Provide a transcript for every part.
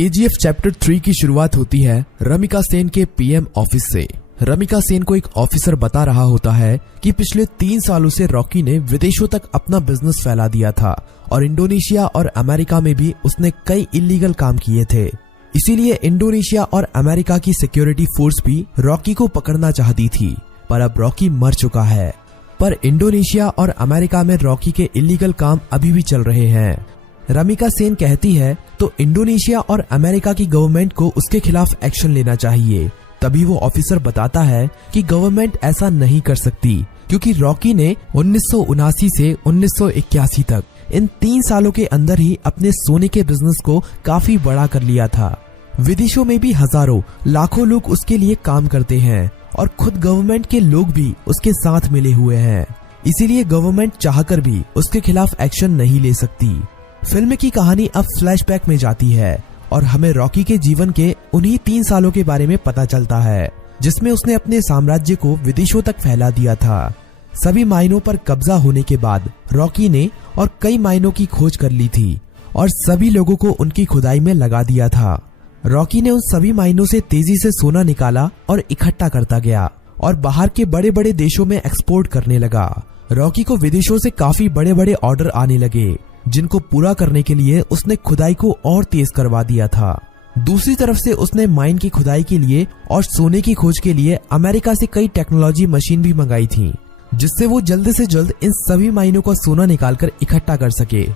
KGF chapter 3 की शुरुआत होती है रमिका सेन के पीएम ऑफिस से। रमिका सेन को एक ऑफिसर बता रहा होता है कि पिछले 3 सालों से रॉकी ने विदेशों तक अपना बिजनेस फैला दिया था और इंडोनेशिया और अमेरिका में भी उसने कई इलीगल काम किए थे। इसीलिए इंडोनेशिया और अमेरिका की सिक्योरिटी फोर्स भी रॉकी को पकड़ना चाहती थी, पर अब रॉकी मर चुका है। पर इंडोनेशिया और अमेरिका में रॉकी के इलीगल काम अभी भी चल रहे हैं। रमिका सेन कहती है तो इंडोनेशिया और अमेरिका की गवर्नमेंट को उसके खिलाफ एक्शन लेना चाहिए। तभी वो ऑफिसर बताता है कि गवर्नमेंट ऐसा नहीं कर सकती, क्योंकि रॉकी ने 1979 से 1981 तक इन 3 सालों के अंदर ही अपने सोने के बिजनेस को काफी बड़ा कर लिया था। विदेशों में भी हजारों लाखों लोग उसके लिए काम करते हैं और खुद गवर्नमेंट के लोग भी उसके साथ मिले हुए हैं। इसीलिए गवर्नमेंट चाहकर भी उसके खिलाफ एक्शन नहीं ले सकती। फिल्म की कहानी अब फ्लैशबैक में जाती है और हमें रॉकी के जीवन के उन्हीं 3 सालों के बारे में पता चलता है, जिसमें उसने अपने साम्राज्य को विदेशों तक फैला दिया था। सभी माइनों पर कब्जा होने के बाद रॉकी ने और कई माइनों की खोज कर ली थी और सभी लोगों को उनकी खुदाई में लगा दिया था। रॉकी ने उन सभी माइनों से तेजी से सोना निकाला और इकट्ठा करता गया और बाहर के बड़े बड़े देशों में एक्सपोर्ट करने लगा। रॉकी को विदेशों से काफी बड़े बड़े ऑर्डर आने लगे, जिनको पूरा करने के लिए उसने खुदाई को और तेज करवा दिया था। दूसरी तरफ से उसने माइन की खुदाई के लिए और सोने की खोज के लिए अमेरिका से कई टेक्नोलॉजी मशीन भी मंगाई थी, जिससे वो जल्द से जल्द इन सभी माइनों का सोना निकालकर इकट्ठा कर सके।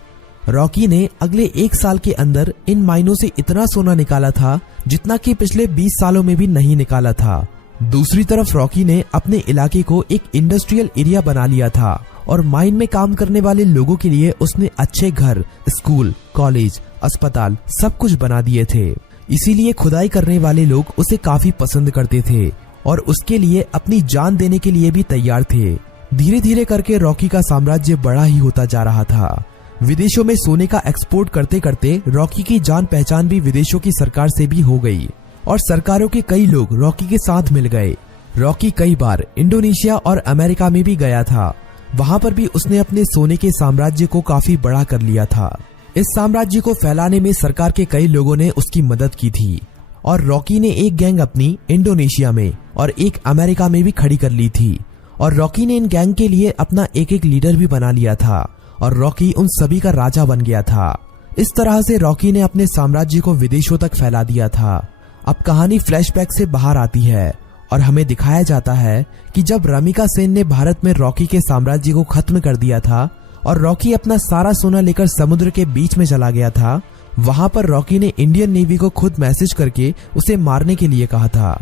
रॉकी ने अगले 1 साल के अंदर इन माइनों से इतना सोना निकाला था जितना कि पिछले 20 सालों में भी नहीं निकाला था। दूसरी तरफ रॉकी ने अपने इलाके को एक इंडस्ट्रियल एरिया बना लिया था और माइन में काम करने वाले लोगों के लिए उसने अच्छे घर, स्कूल, कॉलेज, अस्पताल सब कुछ बना दिए थे। इसीलिए खुदाई करने वाले लोग उसे काफी पसंद करते थे और उसके लिए अपनी जान देने के लिए भी तैयार थे। धीरे धीरे करके रॉकी का साम्राज्य बड़ा ही होता जा रहा था। विदेशों में सोने का एक्सपोर्ट करते करते रॉकी की जान पहचान भी विदेशों की सरकार से भी हो गई और सरकारों के कई लोग रॉकी के साथ मिल गए। रॉकी कई बार इंडोनेशिया और अमेरिका में भी गया था। वहां पर भी उसने अपने सोने के साम्राज्य को काफी बड़ा कर लिया था। इस साम्राज्य को फैलाने में सरकार के कई लोगों ने उसकी मदद की थी और रॉकी ने एक गैंग अपनी इंडोनेशिया में और एक अमेरिका में भी खड़ी कर ली थी और रॉकी ने इन गैंग के लिए अपना एक एक लीडर भी बना लिया था और रॉकी उन सभी का राजा बन गया था। इस तरह से रॉकी ने अपने साम्राज्य को विदेशों तक फैला दिया था। अब कहानी फ्लैशबैक से बाहर आती है और हमें दिखाया जाता है कि जब रमिका सेन ने भारत में रॉकी के साम्राज्य को खत्म कर दिया था और रॉकी अपना सारा सोना लेकर समुद्र के बीच में चला गया था, वहां पर रॉकी ने इंडियन नेवी को खुद मैसेज करके उसे मारने के लिए कहा था।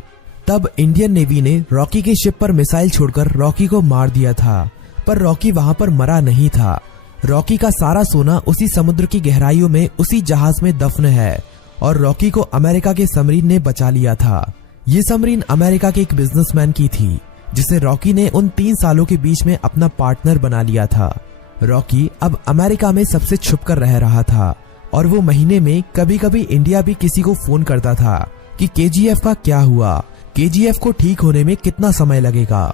तब इंडियन नेवी ने रॉकी के शिप पर मिसाइल छोड़कर रॉकी को मार दिया था, पर रॉकी वहां पर मरा नहीं था। रॉकी का सारा सोना उसी समुद्र की गहराइयों में उसी जहाज में दफन है और रॉकी को अमेरिका के सबमरीन ने बचा लिया था। ये सबमरीन अमेरिका के एक बिजनेसमैन की थी, जिसे रॉकी ने उन 3 सालों के बीच में अपना पार्टनर बना लिया था। रॉकी अब अमेरिका में सबसे छुपकर रह रहा था और वो महीने में कभी कभी इंडिया भी किसी को फोन करता था कि केजीएफ का क्या हुआ, केजीएफ को ठीक होने में कितना समय लगेगा।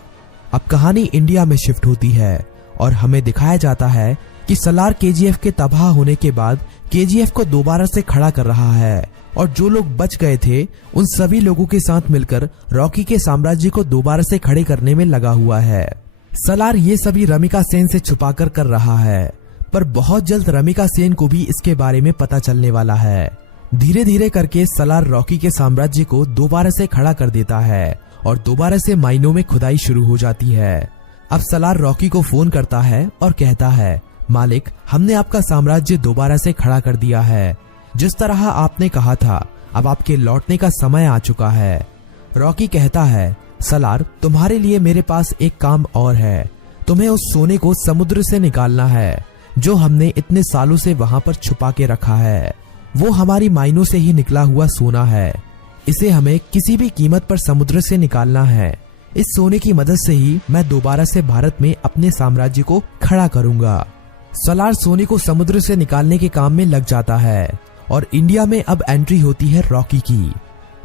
अब कहानी इंडिया में शिफ्ट होती है और हमें दिखाया जाता है कि सलार केजीएफ के तबाह होने के बाद केजीएफ को दोबारा से खड़ा कर रहा है और जो लोग बच गए थे उन सभी लोगों के साथ मिलकर रॉकी के साम्राज्य को दोबारा से खड़े करने में लगा हुआ है। सलार ये सभी रमिका सेन से छुपाकर कर रहा है, पर बहुत जल्द रमिका सेन को भी इसके बारे में पता चलने वाला है। धीरे धीरे करके सलार रॉकी के साम्राज्य को दोबारा से खड़ा कर देता है और दोबारा से माइनों में खुदाई शुरू हो जाती है। अब सलार रॉकी को फोन करता है और कहता है, मालिक, हमने आपका साम्राज्य दोबारा से खड़ा कर दिया है। जिस तरह आपने कहा था, अब आपके लौटने का समय आ चुका है। रॉकी कहता है, सलार, तुम्हारे लिए मेरे पास एक काम और है। तुम्हें उस सोने को समुद्र से निकालना है जो हमने इतने सालों से वहां पर छुपा के रखा है। वो हमारी माइनों से ही निकला हुआ सोना है। इसे हमें किसी भी कीमत पर समुद्र से निकालना है। इस सोने की मदद से ही मैं दोबारा से भारत में अपने साम्राज्य को खड़ा करूंगा। सलार सोने को समुद्र से निकालने के काम में लग जाता है और इंडिया में अब एंट्री होती है रॉकी की।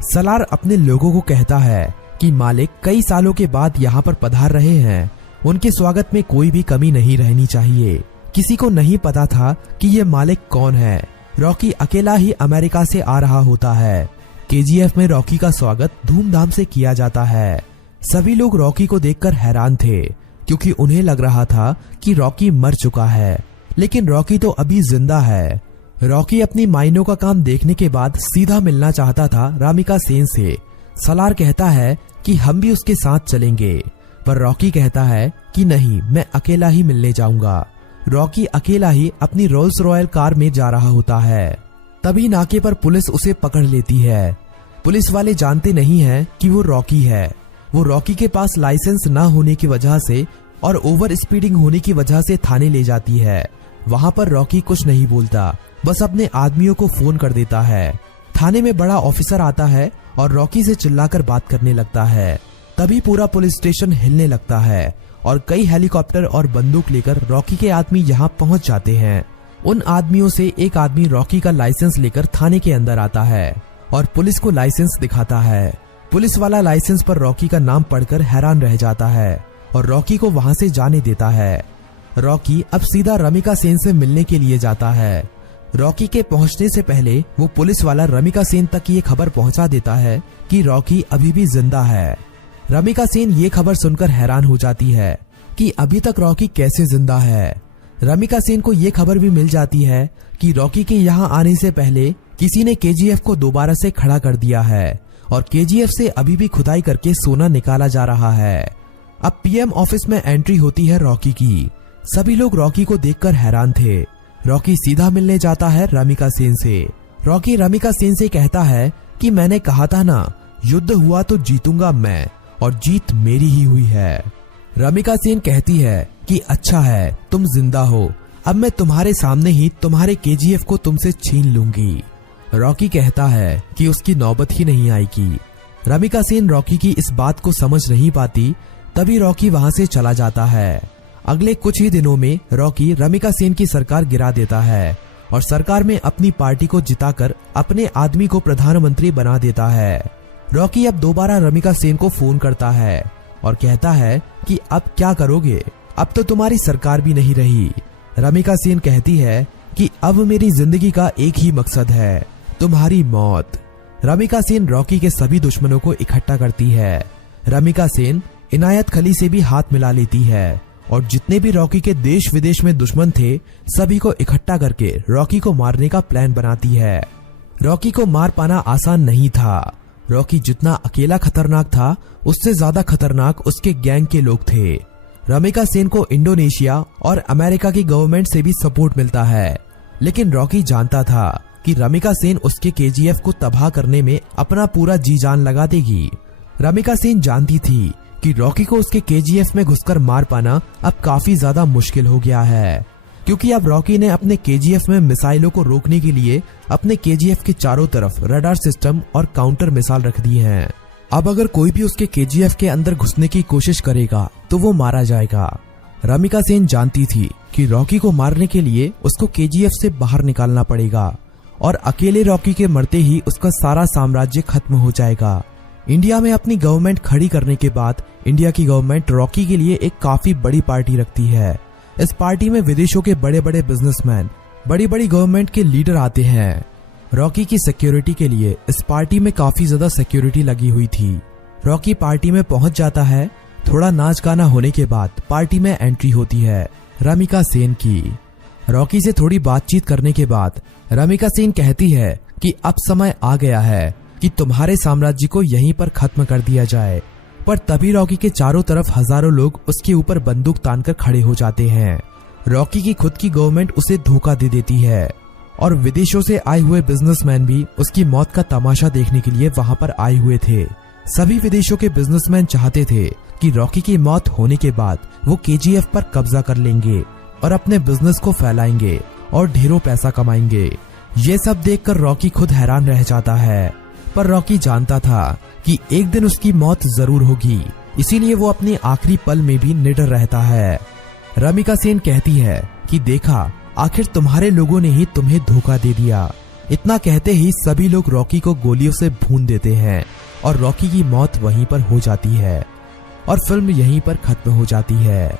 सलार अपने लोगों को कहता है कि मालिक कई सालों के बाद यहाँ पर पधार रहे हैं, उनके स्वागत में कोई भी कमी नहीं रहनी चाहिए। किसी को नहीं पता था कि ये मालिक कौन है रॉकी अकेला ही अमेरिका से आ रहा होता है। केजीएफ में रॉकी का स्वागत धूमधाम से किया जाता है। सभी लोग रॉकी को देखकर हैरान थे क्योंकि उन्हें लग रहा था कि रॉकी मर चुका है, लेकिन रॉकी तो अभी जिंदा है। रॉकी अपनी माइनों का काम देखने के बाद सीधा मिलना चाहता था रामिका सेन से। सलार कहता है कि हम भी उसके साथ चलेंगे, पर रॉकी कहता है कि नहीं, मैं अकेला ही मिलने जाऊंगा। रॉकी अकेला ही अपनी रोल्स रॉयल कार में जा रहा होता है। तभी नाके पर पुलिस उसे पकड़ लेती है। पुलिस वाले जानते नहीं हैं कि वो रॉकी है। वो रॉकी के पास लाइसेंस न होने की वजह से और ओवर स्पीडिंग होने की वजह से थाने ले जाती है। वहाँ पर रॉकी कुछ नहीं बोलता, बस अपने आदमियों को फोन कर देता है। थाने में बड़ा ऑफिसर आता है और रॉकी से चिल्लाकर बात करने लगता है। तभी पूरा पुलिस स्टेशन हिलने लगता है और कई हेलीकॉप्टर और बंदूक लेकर रॉकी के आदमी यहाँ पहुँच जाते हैं। उन आदमियों से एक आदमी रॉकी का लाइसेंस लेकर थाने के अंदर आता है और पुलिस को लाइसेंस दिखाता है। पुलिस वाला लाइसेंस पर रॉकी का नाम पढ़कर हैरान रह जाता है और रॉकी को वहां से जाने देता है। रॉकी अब सीधा रमिका सेन से मिलने के लिए जाता है। रॉकी के पहुंचने से पहले वो पुलिस वाला रमिका सेन तक ये खबर पहुंचा देता है कि रॉकी अभी भी जिंदा है। रमिका सेन ये खबर सुनकर हैरान हो जाती है कि अभी तक रॉकी कैसे जिंदा है। रमिका सेन को ये खबर भी मिल जाती है कि रॉकी के यहाँ आने से पहले किसी ने केजीएफ को दोबारा से खड़ा कर दिया है और केजीएफ से अभी भी खुदाई करके सोना निकाला जा रहा है। अब पीएम ऑफिस में एंट्री होती है रॉकी की। सभी लोग रॉकी को देखकर हैरान थे। रॉकी सीधा मिलने जाता है रमिका सेन से। रॉकी रमिका सेन से कहता है कि मैंने कहा था ना, युद्ध हुआ तो जीतूंगा मैं, और जीत मेरी ही हुई है। रमिका सेन कहती है कि अच्छा है तुम जिंदा हो, अब मैं तुम्हारे सामने ही तुम्हारे केजीएफ को तुमसे छीन लूंगी। रॉकी कहता है कि उसकी नौबत ही नहीं आएगी। रमिका सेन रॉकी की इस बात को समझ नहीं पाती। तभी रॉकी वहां से चला जाता है। अगले कुछ ही दिनों में रॉकी रमिका सेन की सरकार गिरा देता है और सरकार में अपनी पार्टी को जिताकर अपने आदमी को प्रधानमंत्री बना देता है। रॉकी अब दोबारा रमिका सेन को फोन करता है और कहता है कि अब क्या करोगे, अब तो तुम्हारी सरकार भी नहीं रही। रमिका सेन कहती है कि अब मेरी जिंदगी का एक ही मकसद है, तुम्हारी मौत। रमिका सेन रॉकी के सभी दुश्मनों को इकट्ठा करती है। रमिका सेन इनायत खली से भी हाथ मिला लेती है और जितने भी रॉकी के देश विदेश में दुश्मन थे सभी को इकट्ठा करके रॉकी को मारने का प्लान बनाती है। रॉकी को मार पाना आसान नहीं था। रॉकी जितना अकेला खतरनाक था उससे ज्यादा खतरनाक उसके गैंग के लोग थे। रमिका सेन को इंडोनेशिया और अमेरिका की गवर्नमेंट से भी सपोर्ट मिलता है, लेकिन रॉकी जानता था कि रमिका सेन उसके केजीएफ को तबाह करने में अपना पूरा जी जान लगा देगी। रमिका सेन जानती थी कि रॉकी को उसके केजीएफ में घुसकर मार पाना अब काफी ज्यादा मुश्किल हो गया है, क्योंकि अब रॉकी ने अपने केजीएफ में मिसाइलों को रोकने के लिए अपने केजीएफ के चारों तरफ रडार सिस्टम और काउंटर मिसाइल रख दी हैं। अब अगर कोई भी उसके केजीएफ के अंदर घुसने की कोशिश करेगा तो वो मारा जाएगा। रमिका सेन जानती थी कि रॉकी को मारने के लिए उसको केजीएफ से बाहर निकालना पड़ेगा और अकेले रॉकी के मरते ही उसका सारा साम्राज्य खत्म हो जाएगा। इंडिया में अपनी गवर्नमेंट खड़ी करने के बाद इंडिया की गवर्नमेंट रॉकी के लिए एक काफी बड़ी पार्टी रखती है। इस पार्टी में विदेशों के बड़े बड़े बिजनेसमैन, बड़ी बड़ी गवर्नमेंट के लीडर आते हैं। रॉकी की सिक्योरिटी के लिए इस पार्टी में काफी ज्यादा सिक्योरिटी लगी हुई थी। रॉकी पार्टी में पहुंच जाता है। थोड़ा नाच गाना होने के बाद पार्टी में एंट्री होती है रमिका सेन की। रॉकी से थोड़ी बातचीत करने के बाद रमिका सेन कहती है कि अब समय आ गया है कि तुम्हारे साम्राज्य को यहीं पर खत्म कर दिया जाए। पर तभी रॉकी के चारों तरफ हजारों लोग उसके ऊपर बंदूक तानकर खड़े हो जाते हैं। रॉकी की खुद की गवर्नमेंट उसे धोखा दे देती है और विदेशों से आए हुए बिजनेसमैन भी उसकी मौत का तमाशा देखने के लिए वहां पर आए हुए थे। सभी विदेशों के बिजनेसमैन चाहते थे कि रॉकी की मौत होने के बाद वो केजीएफ पर कब्जा कर लेंगे और अपने बिजनेस को फैलाएंगे और ढेरों पैसा कमाएंगे। ये सब देखकर रॉकी खुद हैरान रह जाता है, पर रॉकी जानता था कि एक दिन उसकी मौत जरूर होगी, इसीलिए वो अपने आखिरी पल में भी निडर रहता है। रमिका सेन कहती है कि देखा, आखिर तुम्हारे लोगों ने ही तुम्हें धोखा दे दिया। इतना कहते ही सभी लोग रॉकी को गोलियों से भून देते हैं और रॉकी की मौत वहीं पर हो जाती है और फिल्म यहीं पर खत्म हो जाती है।